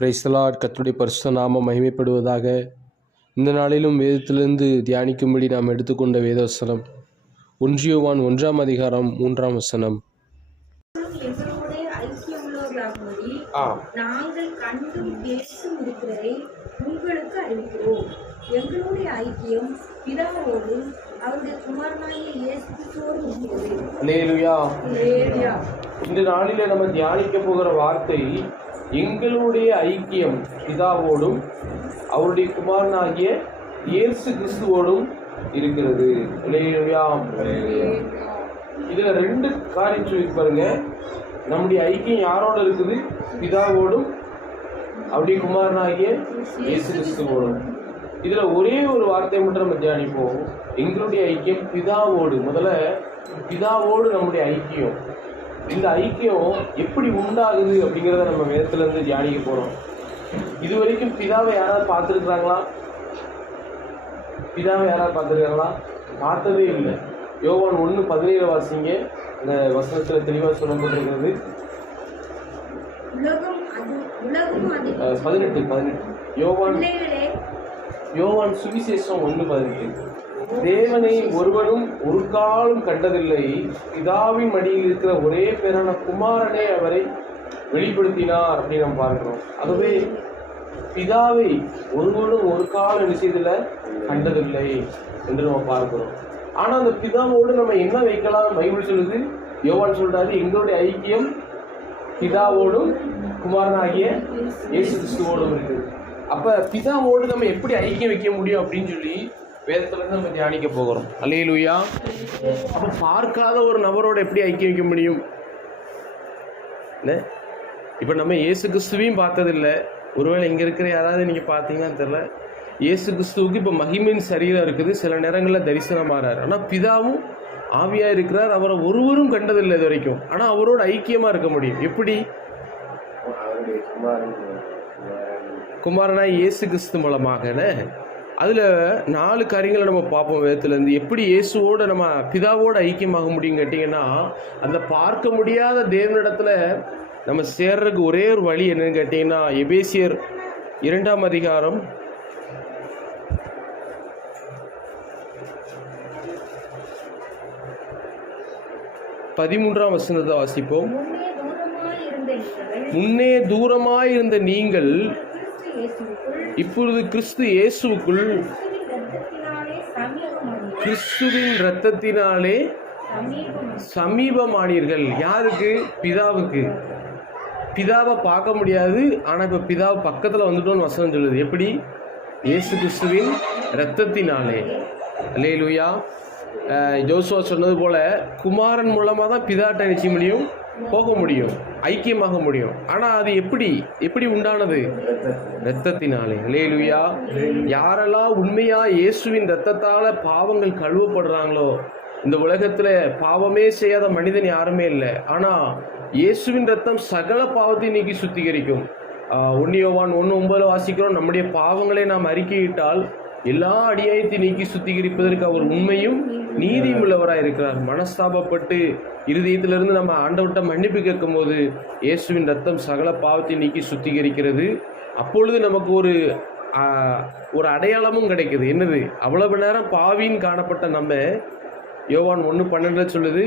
Praise the Lord. கர்த்தருடைய பரிசுத்த நாமம் மகிமைப்படுவதாக. இந்த நாளிலும் வேதத்திலிருந்து தியானிக்கும்படி நாம் எடுத்துக்கொண்ட வேதவசனம் 1 யோவான் 1 அதிகாரம் 3 எங்களுடைய ஐக்கியமுள்ளவர்களாகும்படி நாங்கள் கண்டும் பேசும் இருக்கிறதை உங்களுக்கு அறிவிக்கிறோம். எங்களுடைய ஐக்கியம் பிதாவோடும் அவருடைய குமாரனாகிய இயேசு கிறிஸ்துவோடும் இருக்கிறது. அல்லேலூயா. இந்த நாளிலே நம்ம தியானிக்க போகிற வார்த்தை எங்களுடைய ஐக்கியம் பிதாவோடும் அவருடைய குமாரனாகிய இயேசு கிறிஸ்துவோடும் இருக்கிறது. அல்லேலூயா. இதுல ரெண்டு காரியம் சொல்லி பாருங்க. நம்முடைய ஐக்கியம் யாரோட இருக்குது? பிதாவோடும் அவருடைய குமாரனாகிய இயேசு கிறிஸ்துவோடும். இதுல ஒரே ஒரு வார்த்தை மட்டும் நம்ம தியானிப்போம். எங்களுடைய ஐக்கியம் பிதாவோடு. முதல்ல பிதாவோடு நம்முடைய ஐக்கியம். இந்த ஐக்கியம் எப்படி உண்டாகுது அப்படிங்கிறத நம்ம வேதத்துல இருந்து தியானிக்க போறோம். இது வரைக்கும் பிதாவை யாராவது பார்த்துருக்குறாங்களா? பிதாவை யாராவது பார்த்துருக்காங்களா? பார்த்ததே இல்லை. யோவான் 1:17 வாசிங்க. அந்த வசனத்துல தெளிவா சொல்லப்பட்டிருக்கிறது. 18 யோவான் சுவிசேஷம் 1:18. தேவனை ஒருவனும் ஒரு காலம் கண்டதில்லை, பிதாவின் மடியில் இருக்கிற ஒரே பேரான குமாரனே அவரை வெளிப்படுத்தினார் அப்படின்னு நம்ம பார்க்கிறோம். ஆகவே பிதாவை ஒருவனும் ஒரு காலம் என்ன செய்தில்லை, கண்டதில்லை என்று நம்ம பார்க்கிறோம். ஆனா அந்த பிதாவோடு நம்ம என்ன வைக்கலாம்? பைபிள் சொல்லுது, யோவான் சொல்றாரு, எங்களுடைய ஐக்கியம் பிதாவோடும் குமாரனாகிய இயேசு கிறிஸ்துவோடும் இருக்குது. அப்ப பிதாவோடு நம்ம எப்படி ஐக்கியம் வைக்க முடியும் அப்படின்னு சொல்லி வேதத்துல இருந்து நம்ம தியானிக்க போகிறோம். அல்லேலூயா. அப்ப பார்க்காத ஒரு நபரோட எப்படி ஐக்கியம் வைக்க முடியும்? இப்ப நம்ம இயேசு கிறிஸ்துவையும் பார்த்ததில்லை. ஒருவேளை இங்க இருக்கிற யாராவது நீங்க பார்த்தீங்கன்னு தெரியல. இயேசு கிறிஸ்துவுக்கு இப்ப மகிமையின் சரீரம் இருக்குது. சில நேரங்களில் தரிசனம் மாறாரு. ஆனா பிதாவும் ஆவியா இருக்கிறார். அவரை ஒருவரும் கண்டதில்லை இது வரைக்கும். ஆனா அவரோட ஐக்கியமா இருக்க முடியும். எப்படி? குமாரனாய் இயேசு கிறிஸ்து மூலமாக. அதுல 4 காரியங்களை நம்ம பார்ப்போம் வேதத்துல இருந்து. எப்படி இயேசுவோட நம்ம பிதாவோட ஐக்கியமாக முடியும் கேட்டீங்கன்னா, அந்த பார்க்க முடியாத தேவனிடத்துல நம்ம சேர்றதுக்கு ஒரே ஒரு வழி என்னன்னு கேட்டீங்கன்னா, எபேசியர் 2 அதிகாரம் 13 வசனத்தை வாசிப்போம். முன்னே தூரமாயிருந்த நீங்கள் இப்பொழுது கிறிஸ்து இயேசுவுக்குள் கிறிஸ்துவின் இரத்தத்தினாலே சமீபமானீர்கள். யாருக்கு? பிதாவுக்கு. பிதாவை பார்க்க முடியாது, ஆனா இப்ப பிதாவை பக்கத்துல வந்துட்டோம்னு வசனம் சொல்லுது. எப்படி? இயேசு கிறிஸ்துவின் இரத்தத்தினாலே. அல்லேலூயா. ஜோசுவா சொன்னது போல குமாரன் மூலமா தான் பிதாட்ட நிச்சய முடியும், போக முடியும், ஐக்கியமாக முடியும். ஆனா அது எப்படி உண்டானது? இரத்தத்தினாலே. அல்லேலூயா. யாரெல்லாம் உண்மையா இயேசுவின் இரத்தத்தால பாவங்கள் கழுவப்படுறாங்களோ, இந்த உலகத்துல பாவமே செய்யாத மனிதன் யாருமே இல்லை. ஆனா இயேசுவின் இரத்தம் சகல பாவத்தை நீக்கி சுத்திகரிக்கும். 1 யோவான் 1:9 வாசிக்கிறோம், நம்முடைய பாவங்களை நாம் அறிக்கையிட்டால் எல்லா அடியாயத்தை நீக்கி சுத்திகரிப்பதற்கு அவர் உண்மையும் நீதியும் உள்ளவராக இருக்கிறார். மனஸ்தாபப்பட்டு இருதயத்திலிருந்து நம்ம ஆண்டவர்கிட்ட மன்னிப்பு கேட்கும் போது இயேசுவின் ரத்தம் சகல பாவத்தை நீக்கி சுத்திகரிக்கிறது. அப்பொழுது நமக்கு ஒரு அடையாளமும் கிடைக்குது. என்னது? அவ்வளவு நேரம் பாவின்னு காணப்பட்ட நம்ம, யோவான் 1:12 சொல்லுது,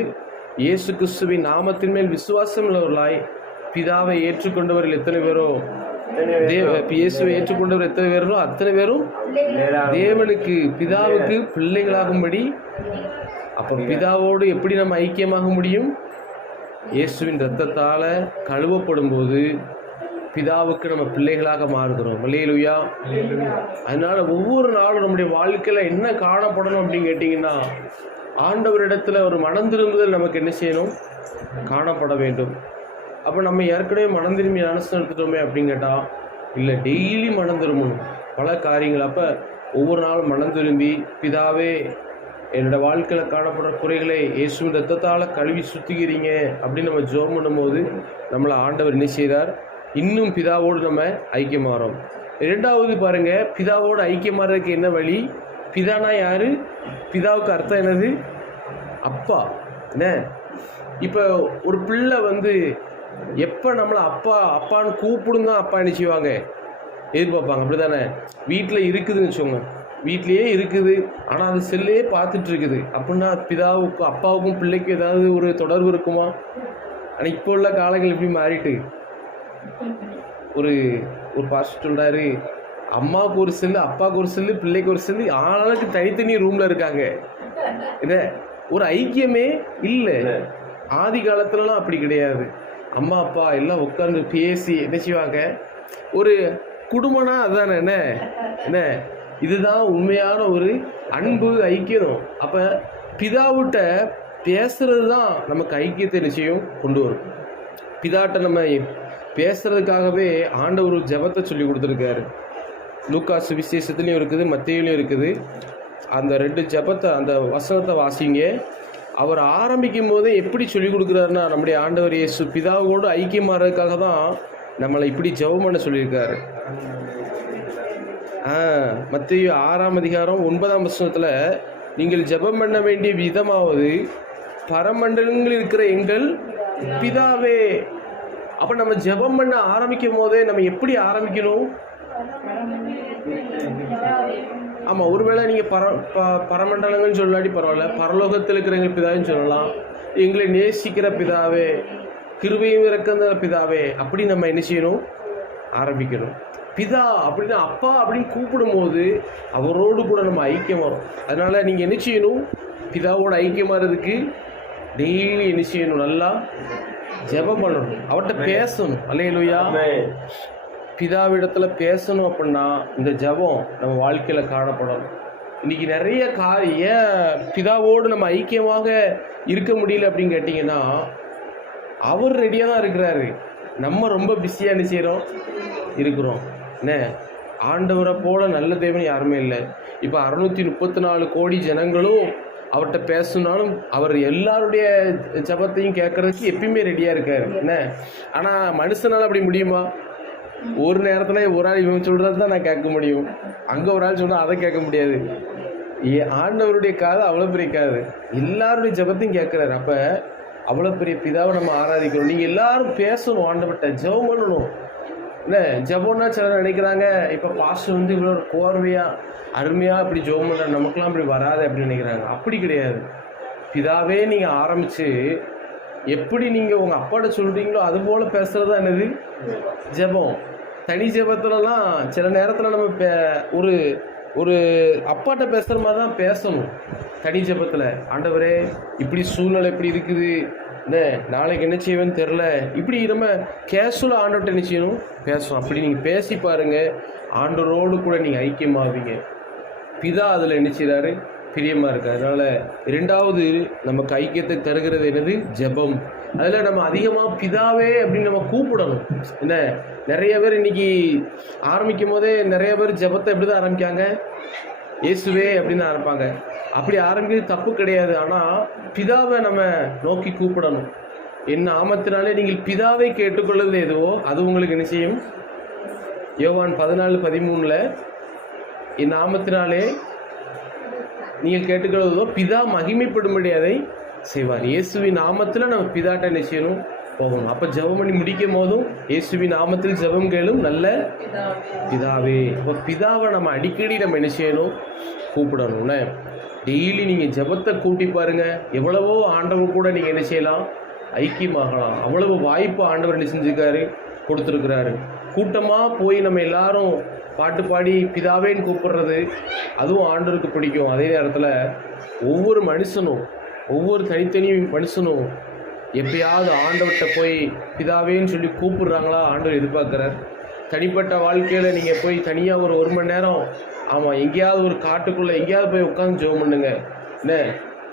இயேசு கிறிஸ்துவின் நாமத்தின் மேல் விசுவாசம் உள்ளவர்களாய் பிதாவை ஏற்றுக்கொண்டவர்கள் எத்தனை பேரோ, இயேசுவை ஏற்றுக்கொண்டவர் எத்தனை பேரோ அத்தனை பேரும் தேவனுக்கு பிதாவுக்கு பிள்ளைகளாகும்படி. அப்ப பிதாவோடு எப்படி நம்ம ஐக்கியமாக முடியும்? இயேசுவின் இரத்தத்தால கழுவப்படும் போது பிதாவுக்கு நம்ம பிள்ளைகளாக மாறுகிறோம். அல்லேலூயா. அதனால ஒவ்வொரு நாளும் நம்முடைய வாழ்க்கையில என்ன காணப்படணும் அப்படின்னு கேட்டீங்கன்னா, ஆண்டவரிடத்துல ஒரு மனம் திரும்புதல் நமக்கு என்ன செய்யணும்? காணப்பட வேண்டும். அப்போ நம்ம ஏற்கனவே மனம் திரும்பி மனசு எடுத்துட்டோமே அப்படின்னு கேட்டால் இல்லை, டெய்லி மனம் திரும்பணும் பல காரியங்கள். அப்போ ஒவ்வொரு நாளும் மனம் திரும்பி, பிதாவே என்னோட வாழ்க்கையில் காணப்படுற குறைகளை இயேசுவின் ரத்தத்தால் கழுவி சுத்திக்கிறீங்க அப்படின்னு நம்ம ஜெபம் பண்ணும்போது நம்மளை ஆண்டவர் என்ன செய்தார்? இன்னும் பிதாவோடு நம்ம ஐக்கியமாறோம். 2வது பாருங்க, பிதாவோடு ஐக்கியமாறதுக்கு என்ன வழி? பிதானா யாரு? பிதாவுக்கு அர்த்தம் என்னது? அப்பா. என்ன இப்போ ஒரு பிள்ளை எப்போ நம்மளை அப்பா அப்பான்னு கூப்பிடும் தான் அப்பா என்ன செய்வாங்க, எதிர்பார்ப்பாங்க. அப்படி தானே? வீட்டில் இருக்குதுன்னு வச்சுக்கோங்க, வீட்லேயே இருக்குது, ஆனால் அது செல்லே பார்த்துட்டு இருக்குது அப்படின்னா பிதாவுக்கும் அப்பாவுக்கும் பிள்ளைக்கும் ஏதாவது ஒரு தொடர்பு இருக்குமா? ஆனால் இப்போ உள்ள காலங்கள் எப்படி மாறிட்டு, ஒரு ஒரு பாஸ்டர் சொல்கிறாரு, அம்மாவுக்கு ஒரு செல்லு, அப்பாவுக்கு ஒரு செல்லு, பிள்ளைக்கு ஒரு செல்லு, ஆளாளுக்கு தனித்தனி ரூமில் இருக்காங்க. இதை ஒரு ஐக்கியமே இல்லை. ஆதி காலத்துலலாம் அப்படி கிடையாது. அம்மா அப்பா எல்லாம் உட்காந்து பேசி என்ன செய்வாங்க, ஒரு குடும்பம்னா அதுதானே. என்ன என்ன இதுதான் உண்மையான ஒரு அன்பு, ஐக்கியம். அப்போ பிதாவிட்ட பேசுறது தான் நமக்கு ஐக்கியத்தை நிச்சயம் கொண்டு வரும். பிதாட்ட நம்ம பேசுறதுக்காகவே ஆண்டவர் ஒரு ஜெபத்தை சொல்லி கொடுத்துருக்காரு. லூக்கா சுவிசேஷத்துலேயும் இருக்குது, மத்தேயுலையும் இருக்குது. அந்த 2 ஜெபத்தை, அந்த வசனத்தை வாசிங்க. அவர் ஆரம்பிக்கும் போதே எப்படி சொல்லி கொடுக்குறாருன்னா, நம்முடைய ஆண்டவர் இயேசு பிதாவோடு ஐக்கியமாகறதுக்காக தான் நம்மளை இப்படி ஜெபம் பண்ண சொல்லியிருக்காரு. மத்தேயு 6ஆம் அதிகாரம் 9ஆம் வசனத்தில், நீங்கள் ஜெபம் பண்ண வேண்டிய விதமாவது பரமண்டலங்களில் இருக்கிற எங்கள் பிதாவே. அப்போ நம்ம ஜெபம் பண்ண ஆரம்பிக்கும் போதே நம்ம எப்படி ஆரம்பிக்கணும்? ஆமாம், ஒருவேளை நீங்கள் பரமண்டலங்கள்னு சொல்லாட்டி பரவாயில்ல, பரலோகத்தில் இருக்கிற எங்கள் பிதாவின்னு சொல்லலாம். எங்களை நேசிக்கிற பிதாவே, கிருபையும் இறக்கிற பிதாவே, அப்படி நம்ம என்ன செய்யணும்? ஆரம்பிக்கணும். பிதா அப்படின்னா அப்பா அப்படின்னு கூப்பிடும்போது அவரோடு கூட நம்ம ஐக்கியம் வரும். அதனால் நீங்கள் என்ன செய்யணும்? பிதாவோட ஐக்கியமாகிறதுக்கு டெய்லி என்ன செய்யணும்? நல்லா ஜெபம் பண்ணணும், அவர்கிட்ட பேசணும். அல்லேலூயா. பிதாவிடத்துல பேசணும் அப்படின்னா இந்த ஜெபம் நம்ம வாழ்க்கையில் காணப்படணும். இன்றைக்கி நிறைய ஏன் பிதாவோடு நம்ம ஐக்கியமாக இருக்க முடியல அப்படின்னு கேட்டிங்கன்னா, அவர் ரெடியாக தான் இருக்கிறாரு, நம்ம ரொம்ப பிஸியாக என்ன செய்கிறோம்? இருக்கிறோம். என்ன, ஆண்டவரை போல நல்ல தேவன் யாருமே இல்லை. இப்போ 634 கோடி ஜனங்களும் அவர்கிட்ட பேசினாலும் அவர் எல்லாருடைய ஜபத்தையும் கேட்கறதுக்கு எப்பயுமே ரெடியாக இருக்காரு. என்ன, ஆனால் மனுஷனால் அப்படி முடியுமா? ஒரு நேரத்தில் ஒரு ஆள் இவன் சொல்கிறது தான் நான் கேட்க முடியும், அங்கே ஒரு ஆள் சொன்னால் அதை கேட்க முடியாது. ஆண்டவருடைய காது அவ்வளோ பெரிய காது, எல்லாருடைய ஜபத்தையும் கேட்குறாரு. அப்போ அவ்வளோ பெரிய பிதாவை நம்ம ஆராதிக்கணும். நீங்கள் எல்லாரும் பேசணும், ஆண்டவர்கிட்ட ஜெபம் பண்ணணும். இல்லை, ஜெபம்னா சிலர் நினைக்கிறாங்க, இப்போ பாஸ்டர் வந்து இவ்வளோ கோர்வையாக அருமையாக இப்படி ஜெபம் பண்ணுற நமக்குலாம் இப்படி வராது அப்படின்னு நினைக்கிறாங்க. அப்படி கிடையாது. பிதாவே நீங்கள் ஆரம்பித்து எப்படி நீங்கள் உங்கள் அப்பாட்ட சொல்கிறீங்களோ அதுபோல் பேசுகிறது தான் என்னது? ஜெபம். தனி ஜெபத்துலலாம் சில நேரத்தில் நம்ம ஒரு ஒரு அப்பாட்ட பேசுகிற மாதிரி தான் பேசணும். தனி ஜெபத்தில், ஆண்டவரே இப்படி சூழ்நிலை இப்படி இருக்குது, என்ன நாளைக்கு என்ன செய்வேன்னு தெரில, இப்படி நம்ம கேஷுவலாக ஆண்டவர்கிட்ட என்ன செய்யணும்? பேசணும். அப்படி நீங்கள் பேசி பாருங்கள், ஆண்டவரோடு கூட நீங்கள் ஐக்கியமாவீங்க. பிதா அதில் என்ன செய்கிறாரு? பிரியமாக இருக்குது. அதனால் 2வது நமக்கு ஐக்கியத்தை தருகிறது என்னது? ஜெபம். அதில் நம்ம அதிகமாக பிதாவே அப்படின்னு நம்ம கூப்பிடணும். என்ன, நிறைய பேர் இன்றைக்கி ஆரம்பிக்கும் போதே நிறைய பேர் ஜெபத்தை எப்படி தான் ஆரம்பிக்காங்க? இயேசுவே அப்படின்னு ஆரம்பிப்பாங்க. அப்படி ஆரம்பிக்கிறது தப்பு கிடையாது. ஆனால் பிதாவை நம்ம நோக்கி கூப்பிடணும். என் நாமத்தினாலே நீங்கள் பிதாவை கேட்டுக்கொள்வது எதுவோ அது உங்களுக்கு என்ன செய்யும்? யோவான் 14:13 என் நாமத்தினாலே நீங்கள் கேட்டுக்கொள்வதோ பிதா மகிமைப்படும்படி அதை செய்வார். இயேசுவின் நாமத்தில் நம்ம பிதாட்ட என்ன செய்யணும்? போகணும். அப்போ ஜெபம் பண்ணி முடிக்கும் போதும் இயேசுவின் நாமத்தில் ஜெபம் கேளும் நல்ல பிதாவே. இப்போ பிதாவை நம்ம அடிக்கடி நம்ம என்ன செய்யணும்? கூப்பிடணும்ல. டெய்லி நீங்கள் ஜெபத்தை கூட்டி பாருங்கள், எவ்வளவோ ஆண்டவர் கூட நீங்கள் என்ன செய்யலாம்? ஐக்கியமாகலாம். அவ்வளவு வாய்ப்பு ஆண்டவர் என்ன செஞ்சுருக்காரு? கொடுத்துருக்கிறாரு. கூட்டமாக போய் நம்ம எல்லாரும் பாட்டு பாடி பிதாவேன்னு கூப்பிடுறது அதுவும் ஆண்டவருக்கு பிடிக்கும். அதே நேரத்தில் ஒவ்வொரு மனுஷனும், ஒவ்வொரு தனித்தனி மனுஷனும் எப்பயாவது ஆண்டவர்கிட்ட போய் பிதாவேன்னு சொல்லி கூப்பிடுறாங்களா? ஆண்டவர் எதிர்பார்க்குறார். தனிப்பட்ட வாழ்க்கையில் நீங்கள் போய் தனியாக ஒரு மணி நேரம், ஆமாம், எங்கேயாவது ஒரு காட்டுக்குள்ளே எங்கேயாவது போய் உட்காந்து ஜெபம் பண்ணுங்க. என்ன,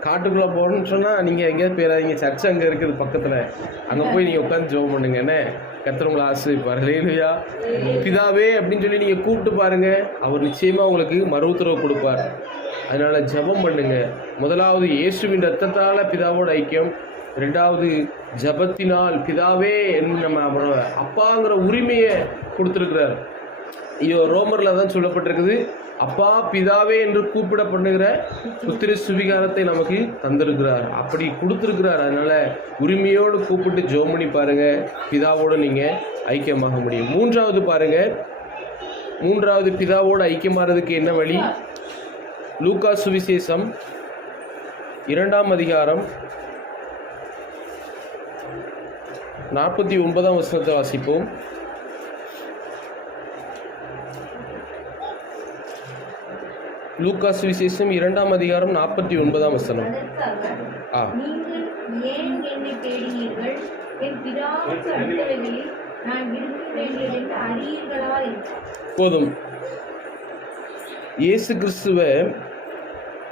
காட்டுக்குள்ளே போகணுன்னு சொன்னால் நீங்கள் எங்கேயாவது போயிடாதீங்க, சர்ச் அங்கே இருக்குது பக்கத்தில், அங்கே போய் நீங்கள் உட்காந்து ஜெபம் பண்ணுங்க. என்ன, கர்த்தர் உங்களை ஆசீர்வதிப்பார். ஹல்லேலூயா. பிதாவே அப்படின்னு சொல்லி நீங்கள் கூப்பிட்டு பாருங்கள், அவர் நிச்சயமாக உங்களுக்கு மறு உத்தரவு கொடுப்பார். அதனால் ஜெபம் பண்ணுங்க. முதலாவது இயேசுவின் ரத்தத்தால் பிதாவோட ஐக்கியம், 2வது ஜெபத்தினால் பிதாவே நம்ம அப்புறம் அப்பாங்கிற உரிமையை கொடுத்துருக்கிறார். ரோமர்ல தான் சொல்லப்பட்டிருக்குது, அப்பா பிதாவே என்று கூப்பிடப்படுகிற புத்திர சுவிகாரத்தை நமக்கு தந்திருக்கிறார், அப்படி கொடுத்துருக்கிறார். அதனால உரிமையோடு கூப்பிட்டு ஜெபம் பண்ணி பாருங்க, பிதாவோடு நீங்க ஐக்கியமாக முடியும். மூன்றாவது பாருங்க, மூன்றாவது பிதாவோடு ஐக்கியமாறதுக்கு என்ன வழி? லூக்கா சுவிசேஷம் 2ஆம் அதிகாரம் 49ஆம் வசனத்தை வாசிப்போம். லூக்கா சுவிசேஷம் 2ஆம் அதிகாரம் 49ஆம் வசனம். நீங்கள் ஏன் என்னை தேடினீர்கள்? என் பிதாவுக்கு அடுத்தவைகளில் நான் இருக்க வேண்டியதென்று அறியீர்களா என்றார். போதும். இயேசு கிறிஸ்துவை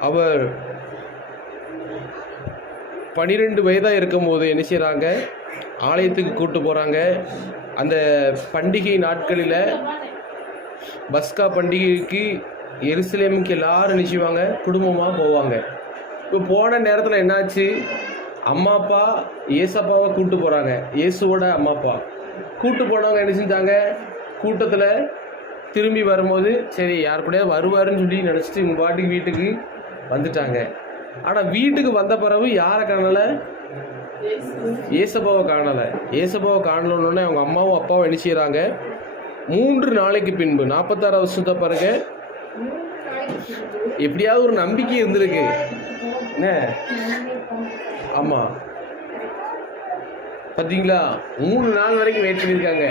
அவர் 12 வயதாக இருக்கும்போது என்ன செய்கிறாங்க? ஆலயத்துக்கு கூட்டு போகிறாங்க. அந்த பண்டிகை நாட்களில் பஸ்கா பண்டிகைக்கு எருசலேமுக்கு எல்லாரும் நினைச்சுவாங்க, குடும்பமாக போவாங்க. இப்போ போன நேரத்தில் என்னாச்சு? அம்மா அப்பா ஏசப்பாவை கூப்பிட்டு போகிறாங்க. இயேசுவோட அம்மா அப்பா கூப்பிட்டு போனவங்க என்ன செஞ்சாங்க? கூட்டத்தில் திரும்பி வரும்போது சரி யார் கூடயாவது வருவாருன்னு சொல்லி நினச்சிட்டு இவங்க பாட்டுக்கு வீட்டுக்கு வந்துட்டாங்க. ஆனால் வீட்டுக்கு வந்த பிறகு யாரை காணலை? ஏசப்பாவை காணலை. ஏசப்பாவை காணலன்னொன்னே அவங்க அம்மாவும் அப்பாவும் என்ன செய்கிறாங்க? 3 நாளைக்கு பின்பு 46 வருஷத்தை பாருங்க, எப்படியாவது ஒரு நம்பிக்கை இருந்திருக்கு என்ன? ஆமாம், பார்த்தீங்களா? 3 நாள் வரைக்கும் வெயிட் பண்ணியிருக்காங்க.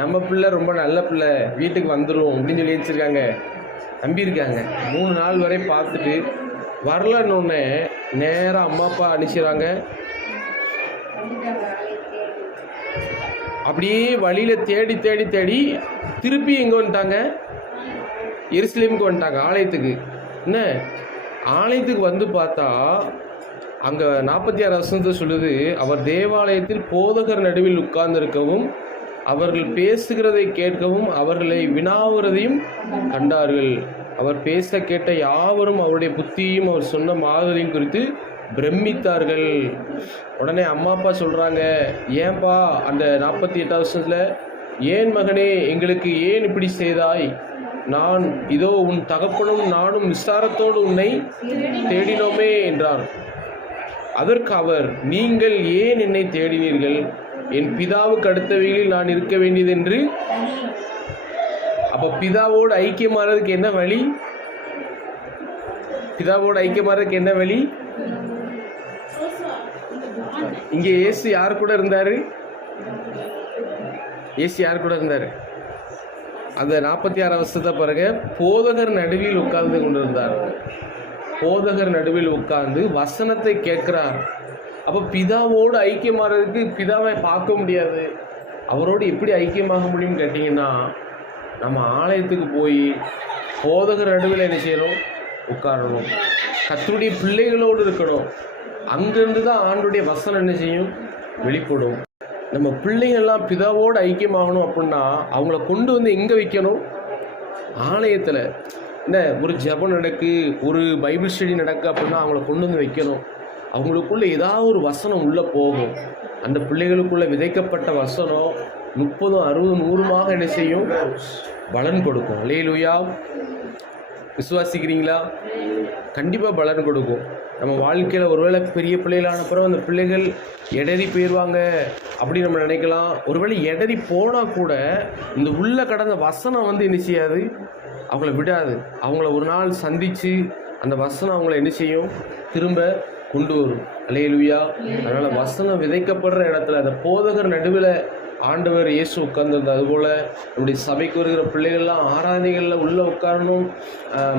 நம்ம பிள்ளை ரொம்ப நல்ல பிள்ளை, வீட்டுக்கு வந்துடும் அப்படின்னு சொல்லி வச்சுருக்காங்க, நம்பியிருக்காங்க. 3 நாள் வரை பார்த்துட்டு வரலன்னொன்னே நேராக அம்மா அப்பா அனுப்பிச்சிடுறாங்க. அப்படியே வழியில் தேடி தேடி தேடி திருப்பி எங்கே வந்துட்டாங்க? எருசலேமுக்கு வந்துட்டாங்க, ஆலயத்துக்கு. என்ன, ஆலயத்துக்கு வந்து பார்த்தா அங்கே 46 வருஷத்தை சொல்லுது, அவர் தேவாலயத்தில் போதகர் நடுவில் உட்கார்ந்திருக்கவும் அவர்கள் பேசுகிறதை கேட்கவும் அவர்களை வினாவுறதையும் கண்டார்கள். அவர் பேச கேட்ட யாவரும் அவருடைய புத்தியையும் அவர் சொன்ன மாதிரியும் குறித்து பிரமித்தார்கள். உடனே அம்மா அப்பா சொல்கிறாங்க, ஏன்பா அந்த 48 வருஷத்தில் ஏன் மகனே எங்களுக்கு ஏன் இப்படி செய்தாய்? நான் இதோ உன் தகப்பனும் நானும் விசாரத்தோடு உன்னை தேடினோமே என்றார். அதற்கு அவர், நீங்கள் ஏன் என்னை தேடினீர்கள்? என் பிதாவுக்கு அடுத்தவைகளில் நான் இருக்க வேண்டியது என்று. அப்போ பிதாவோடு ஐக்கியமாறதுக்கு என்ன வழி? பிதாவோடு ஐக்கியமாறதுக்கு என்ன வழி? இங்கே இயேசு யார் கூட இருந்தாரு? இயேசு யார் கூட இருந்தாரு? அந்த 46 வருஷத்தை பிறகு போதகர் நடுவில் உட்கார்ந்து கொண்டிருந்தார். போதகர் நடுவில் உட்கார்ந்து வசனத்தை கேட்கிறார். அப்போ பிதாவோடு ஐக்கியமாறதுக்கு பிதாவை பார்க்க முடியாது. அவரோடு எப்படி ஐக்கியமாக முடியும்னு கேட்டிங்கன்னா, நம்ம ஆலயத்துக்கு போய் போதகர் நடுவில் என்ன செய்யணும்? உட்காரணும். கர்த்தருடைய பிள்ளைகளோடு இருக்கணும். அங்கேருந்து தான் ஆண்டுடைய வசனம் என்ன செய்யும்? வெளிப்படும். நம்ம பிள்ளைங்கள்லாம் பிதாவோடு ஐக்கியமாகணும் அப்படின்னா அவங்கள கொண்டு வந்து எங்கே வைக்கணும்? ஆலயத்தில். என்ன, ஒரு ஜெபம் நடக்கு, ஒரு பைபிள் ஸ்டடி நடக்கு அப்படின்னா அவங்கள கொண்டு வந்து வைக்கணும். அவங்களுக்குள்ளே ஏதாவது ஒரு வசனம் உள்ளே போகும். அந்த பிள்ளைகளுக்குள்ளே விதைக்கப்பட்ட வசனம் 30, 60, 100 என்ன செய்யும்? பலன் கொடுக்கும். அல்லேலூயா. விசுவாசிக்கிறீங்களா? கண்டிப்பாக பலன் கொடுக்கும். நம்ம வாழ்க்கையில் ஒருவேளை பெரிய பிள்ளைகளான பிறகு அந்த பிள்ளைகள் இடறி போயிடுவாங்க அப்படி நம்ம நினைக்கலாம். ஒருவேளை இடறி போனால் கூட இந்த உள்ள கடந்த வசனம் வந்து என்ன செய்யாது? அவங்கள விடாது. அவங்கள ஒரு நாள் சந்தித்து அந்த வசனம் அவங்கள என்ன செய்யும்? திரும்ப கொண்டு வரும். அல்லேலூயா. அதனால் வசனம் விதைக்கப்படுற இடத்துல அந்த போதகர் நடுவில் ஆண்டவர் இயேசு உட்கார்ந்திருந்தார். அதுபோல் நம்முடைய சபைக்கு வருகிற பிள்ளைகள்லாம் ஆராதனைகளில் உள்ளே உட்காரணும்.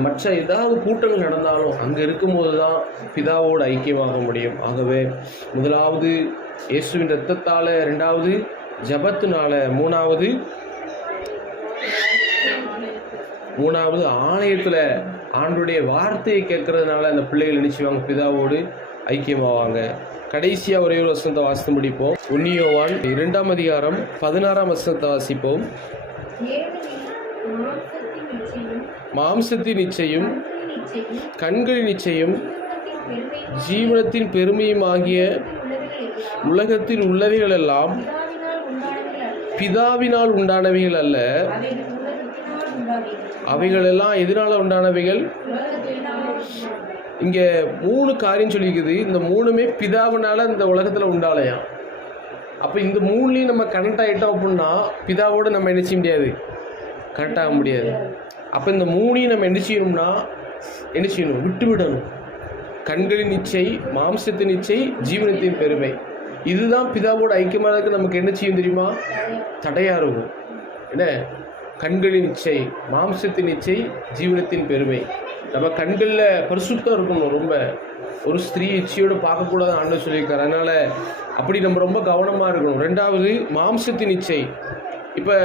மற்ற ஏதாவது கூட்டங்கள் நடந்தாலும் அங்கே இருக்கும்போது தான் பிதாவோடு ஐக்கியமாக முடியும். ஆகவே முதலாவது இயேசுவின் இரத்தத்தால், 2வது ஜபத்தினால, 3வது ஆலயத்தில் ஆண்டுடைய வார்த்தையை கேட்கறதுனால அந்த பிள்ளைகள் நினைச்சுவாங்க பிதாவோடு ஐக்கியமாவாங்க. கடைசியாக ஒரே ஒரு வசனத்தை வாசித்து முடிப்போம். 1 யோவான் 2ஆம் அதிகாரம் 16ஆம் வசனத்தை வாசிப்போம். மாம்சத்தின் இச்சையும் கண்களின் இச்சையும் ஜீவனத்தின் பெருமையும் ஆகிய உலகத்தில் உள்ளவைகளெல்லாம் பிதாவினால் உண்டானவைகள் அல்ல, அவைகள் உலகத்தினால் உண்டானவைகள். அவைகள் எல்லாம் எதனால உண்டானவைகள். இங்க 3 காரியம் சொல்லிக்குது. இந்த 3மே பிதாவினால இந்த உலகத்துல உண்டாலையா. அப்ப இந்த 3லையும் நம்ம கனெக்ட் ஆகிட்டோம் அப்படின்னா பிதாவோடு நம்ம என்ன செய்ய முடியாது, கனெக்ட் ஆக முடியாது. அப்ப இந்த 3ஐயும் நம்ம என்ன செய்யணும்னா என்ன செய்யணும், விட்டு விடணும். கண்களின் இச்சை, மாம்சத்தின் இச்சை, ஜீவனத்தின் பெருமை, இதுதான் பிதாவோட ஐக்கியமானதுக்கு நமக்கு என்ன செய்யும் தெரியுமா, தடையா இருக்கும். என்ன, கண்களின் இச்சை, மாம்சத்தின் இச்சை, ஜீவனத்தின் பெருமை. நம்ம கண்களில் பரிசுத்தம் இருக்கணும். ரொம்ப ஒரு ஸ்திரீ இச்சையோடு பார்க்கக்கூடாது ஆண்டவர் சொல்லியிருக்காரு. அதனால் அப்படி நம்ம ரொம்ப கவனமாக இருக்கணும். 2வது மாம்சத்தின் இச்சை. இப்போ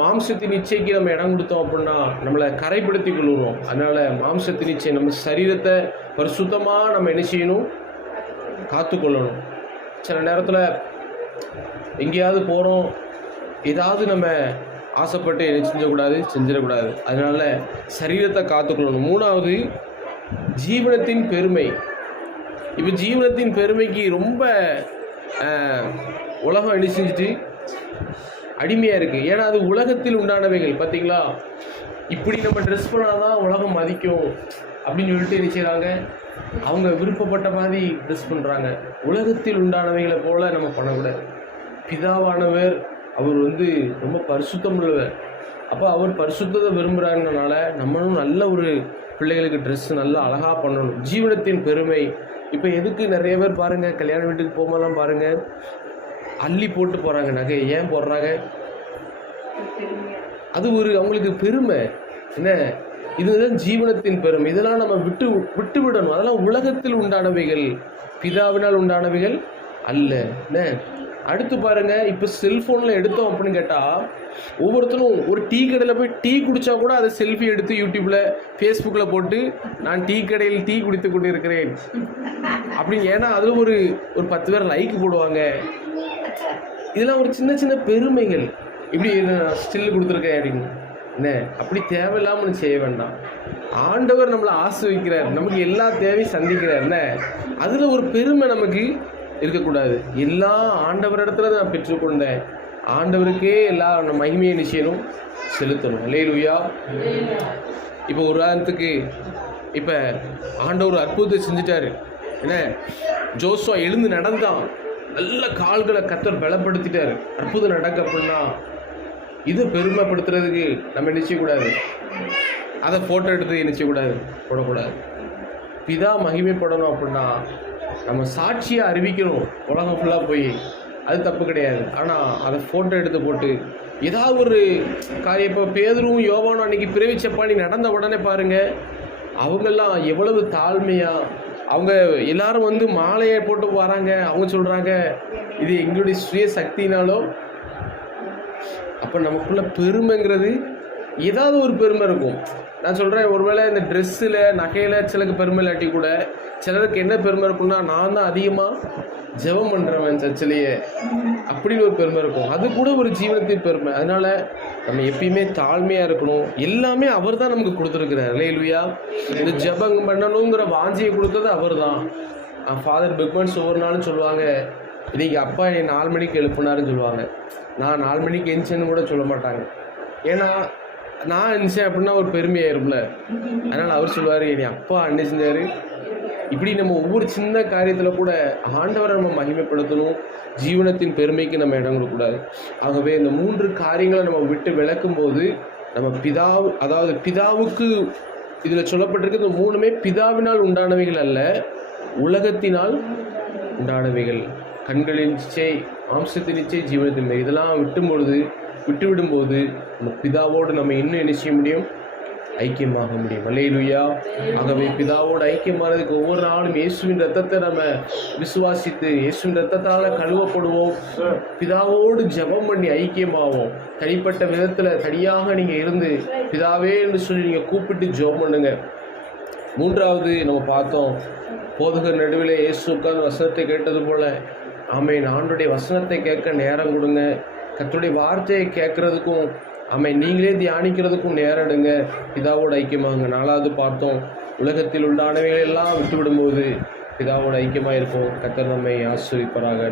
மாம்சத்தின் இச்சைக்கு நம்ம இடம் கொடுத்தோம் அப்படின்னா நம்மளை கரைப்படுத்தி கொள்ளுறோம். அதனால் மாம்சத்தின் இச்சை, நம்ம சரீரத்தை பரிசுத்தமாக நம்ம என்ன செய்யணும், காத்துக்கொள்ளணும். சில நேரத்தில் எங்கேயாவது போகிறோம், ஏதாவது நம்ம ஆசைப்பட்டு என்ன செஞ்சிடக்கூடாது. அதனால் சரீரத்தை காத்துக்கொள்ளணும். 3வது ஜீவனத்தின் பெருமை. இப்போ ஜீவனத்தின் பெருமைக்கு ரொம்ப உலகம் என்ன செஞ்சுட்டு அடிமையாக இருக்குது. ஏன்னா அது உலகத்தில் உண்டானவைகள். பார்த்தீங்களா, இப்படி நம்ம ட்ரெஸ் பண்ணாதான் உலகம் மதிக்கும் அப்படின்னு சொல்லிட்டு என்ன செய்கிறாங்க, அவங்க விருப்பப்பட்ட மாதிரி ட்ரெஸ் பண்ணுறாங்க. உலகத்தில் உண்டானவைகளை போல் நம்ம பண்ணக்கூடாது. பிதாவானவர் அவர் ரொம்ப பரிசுத்தம் உள்ளவர். அப்போ அவர் பரிசுத்தத்தை விரும்புகிறாங்கனால நம்மளும் நல்ல ஒரு பிள்ளைகளுக்கு ட்ரெஸ் நல்லா அழகாக பண்ணணும். ஜீவனத்தின் பெருமை. இப்போ எதுக்கு நிறைய பேர் பாருங்கள், கல்யாண வீட்டுக்கு போகும்போதெல்லாம் பாருங்கள், அள்ளி போட்டு போகிறாங்க நகை. ஏன் போடுறாங்க, அது ஒரு அவங்களுக்கு பெருமை. என்ன, இதுதான் ஜீவனத்தின் பெருமை. இதெல்லாம் நம்ம விட்டு விடணும். அதெல்லாம் உலகத்தில் உண்டானவைகள், பிதாவினால் உண்டானவைகள் அல்ல. என்ன, அடுத்து பாருங்க, இப்போ செல்ஃபோனில் எடுத்தோம் அப்படின்னு கேட்டால் ஒவ்வொருத்தரும் ஒரு டீ கடையில் போய் டீ குடித்தா கூட அதை செல்ஃபி எடுத்து யூடியூப்பில் ஃபேஸ்புக்கில் போட்டு நான் டீ கடையில் டீ குடித்து கொண்டு இருக்கிறேன் அப்படின்னு. ஏன்னா அதில் ஒரு 10 பேர் லைக் போடுவாங்க. இதெல்லாம் ஒரு சின்ன சின்ன பெருமைகள். இப்படி ஸ்டில் கொடுத்துருக்கேன் அப்படின்னு. என்ன, அப்படி தேவையில்லாமல் செய்ய வேண்டாம். ஆண்டவர் நம்மளை ஆசிர்வதிக்கிறார், நமக்கு எல்லா தேவையும் சந்திக்கிறார். என்ன, அதில் ஒரு பெருமை நமக்கு இருக்கக்கூடாது. எல்லா ஆண்டவரிடத்துல நான் பெற்றுக்கொண்டேன், ஆண்டவருக்கே எல்லா மகிமையை நிச்சயம் செலுத்தணும். அல்லேலூயா. இப்போ ஒரு உதாரணத்துக்கு, இப்போ ஆண்டவர் அற்புதத்தை செஞ்சுட்டாரு. என்ன, ஜோசுவா எழுந்து நடந்தான், நல்ல கால்களை கர்த்தர் பலப்படுத்திட்டாரு, அற்புதம் நடக்க அப்படின்னா இதை பெருமைப்படுத்துறதுக்கு நம்ம நிச்சயக்கூடாது. அதை ஃபோட்டோ எடுத்து நிச்சயக்கூடாது, போடக்கூடாது. பிதா மகிமைப்படணும் அப்படின்னா நம்ம சாட்சியாக அறிவிக்கணும் உலகம் ஃபுல்லாக போய், அது தப்பு கிடையாது. ஆனால் அதை ஃபோட்டோ எடுத்து போட்டு ஏதாவது ஒரு காரியம், இப்போ பேதுருவும் யோவானும் அன்றைக்கி பிறவிச்சப்பாணி நடந்த உடனே பாருங்கள், அவங்கெல்லாம் எவ்வளவு தாழ்மையாக, அவங்க எல்லாரும் மாலையை போட்டு வராங்க. அவங்க சொல்கிறாங்க இது எங்களுடைய சுய சக்தினாலோ. அப்போ நமக்குள்ள பெருமைங்கிறது ஏதாவது ஒரு பெருமை இருக்கும். நான் சொல்கிறேன், ஒருவேளை இந்த ட்ரெஸ்ஸில் நகையில் சிலருக்கு பெருமை இல்லாட்டி கூட சிலருக்கு என்ன பெருமை இருக்குன்னா, நான் தான் அதிகமாக ஜெபம் பண்ணுறவன் சர்ச்சிலேயே அப்படின்னு ஒரு பெருமை இருக்கும். அது கூட ஒரு ஜீவனத்தின் பெருமை. அதனால் நம்ம எப்பயுமே தாழ்மையாக இருக்கணும். எல்லாமே அவர் தான் நமக்கு கொடுத்துருக்கிறார். அல்லேலூயா. இந்த ஜெபம் பண்ணணுங்கிற வாஞ்சியை கொடுத்தது அவர் தான். ஃபாதர் பிக்மன்ஸ் ஒவ்வொரு நாளும் சொல்லுவாங்க, இன்றைக்கி அப்பா என்னை 4 மணிக்கு எழுப்புனாருன்னு சொல்லுவாங்க. நான் 4 மணிக்கு எழுந்தேன்னு கூட சொல்ல மாட்டாங்க. ஏன்னா நான் எழுந்தேன் அப்படின்னா ஒரு பெருமையாயிரும்ல. அதனால் அவர் சொல்லுவார், என்னை அப்பா அன்னை செஞ்சார். இப்படி நம்ம ஒவ்வொரு சின்ன காரியத்தில் கூட ஆண்டவரை நம்ம மகிமைப்படுத்தணும். ஜீவனத்தின் பெருமைக்கு நம்ம இடம் கொடுக்கக்கூடாது. ஆகவே இந்த 3 காரியங்களை நம்ம விட்டு விளக்கும் போது நம்ம அதாவது பிதாவுக்கு இதில் சொல்லப்பட்டிருக்கு, இந்த 3மே பிதாவினால் உண்டானவைகள் அல்ல, உலகத்தினால் உண்டானவைகள். கண்களின் இச்சை, மாம்சத்தின் இச்சை, ஜீவனத்தின் இச்சை, இதெல்லாம் விட்டுவிடும்போது நம்ம பிதாவோடு நம்ம இன்னும் என்ன செய்ய முடியும், ஐக்கியமாக முடியும். அல்லேலூயா. ஆகவே பிதாவோடு ஐக்கியமானதுக்கு ஒவ்வொரு நாளும் இயேசுவின் ரத்தத்தை நம்ம விசுவாசித்து இயேசுவின் ரத்தத்தால் கழுவப்படுவோம். பிதாவோடு ஜெபம் பண்ணி ஐக்கியமாவோம். தனிப்பட்ட விதத்தில் தனியாக நீங்கள் இருந்து பிதாவே என்று சொல்லி நீங்கள் கூப்பிட்டு ஜெபம் பண்ணுங்க. 3வது நம்ம பார்த்தோம், போதகர் நடுவில் இயேசு உட்கார்ந்து வசனத்தை கேட்டது போல, ஆமென், ஆண்டுடைய வசனத்தை கேட்க நேரம் கொடுங்க. கர்த்தருடைய வார்த்தையை கேட்கறதுக்கும் நீங்களே தியானிக்கிறதுக்கும் நேரம் எடுங்க. பிதாவோட ஐக்கியமாகுங்க. 4வது பார்த்தோம், உலகத்தில் உண்டானவைகள் எல்லாம் விட்டுவிடும்போது பிதாவோட ஐக்கியமாக இருக்கும். கர்த்தர் நம்மை ஆசீர்வதிப்பாராக.